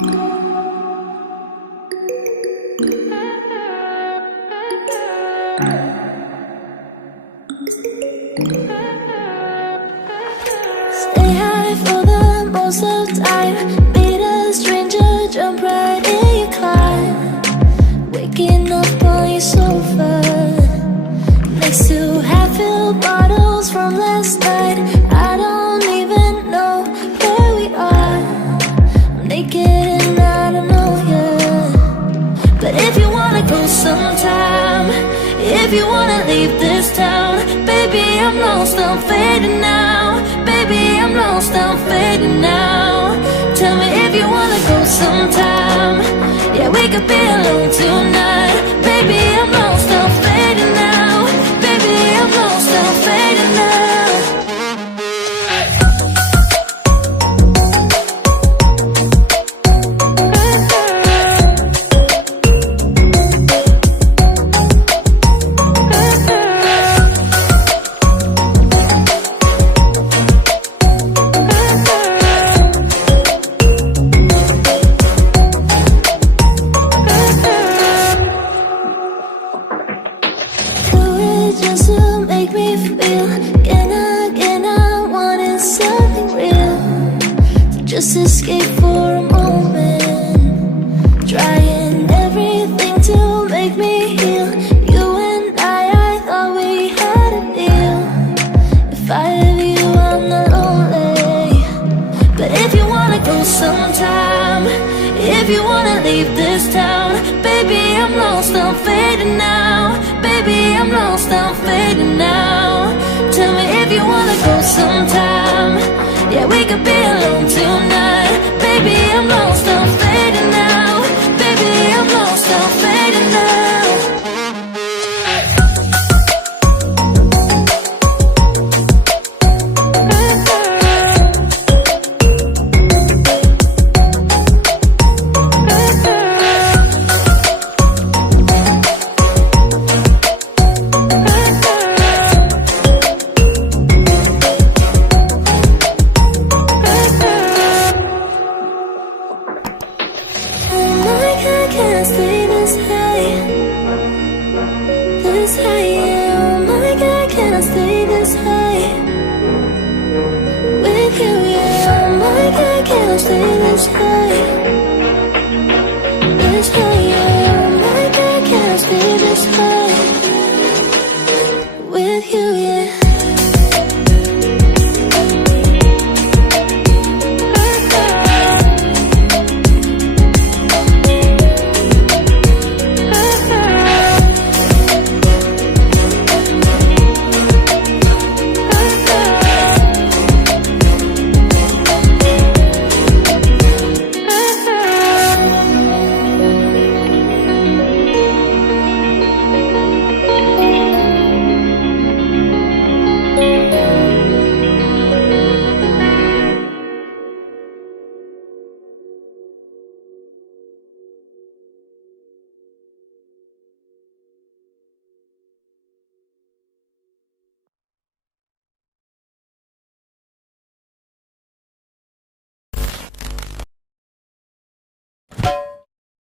Stay high for the most of the time. Meet a stranger, jump right in your climb. Waking up on your sofa next to half-filled bottles from last night. I don't even know where we are. I'm naked and I don't know you. But if you wanna go sometime, if you wanna leave this town, baby, I'm lost, I'm fading now. Baby, I'm lost, I'm fading now. Tell me if you wanna go sometime. Yeah, we could be alone tonight. Baby, I'm lost, I'm fading now. Baby, I'm lost, I'm fading now. Just to make me feel again, I wanted something real to just escape for a moment, trying everything to make me heal. You and I thought we had a deal. If I have you, I'm not lonely. But if you wanna go sometime, if you wanna leave this town, baby, I'm lost, I'm fading now. Baby, I'm lost, I'm fading now. Tell me if you wanna go sometime. Yeah, we could be alone tonight. Baby, I'm lost, I'm fading now. Baby, I'm lost, I'm fading now. I can't stay this high, this high.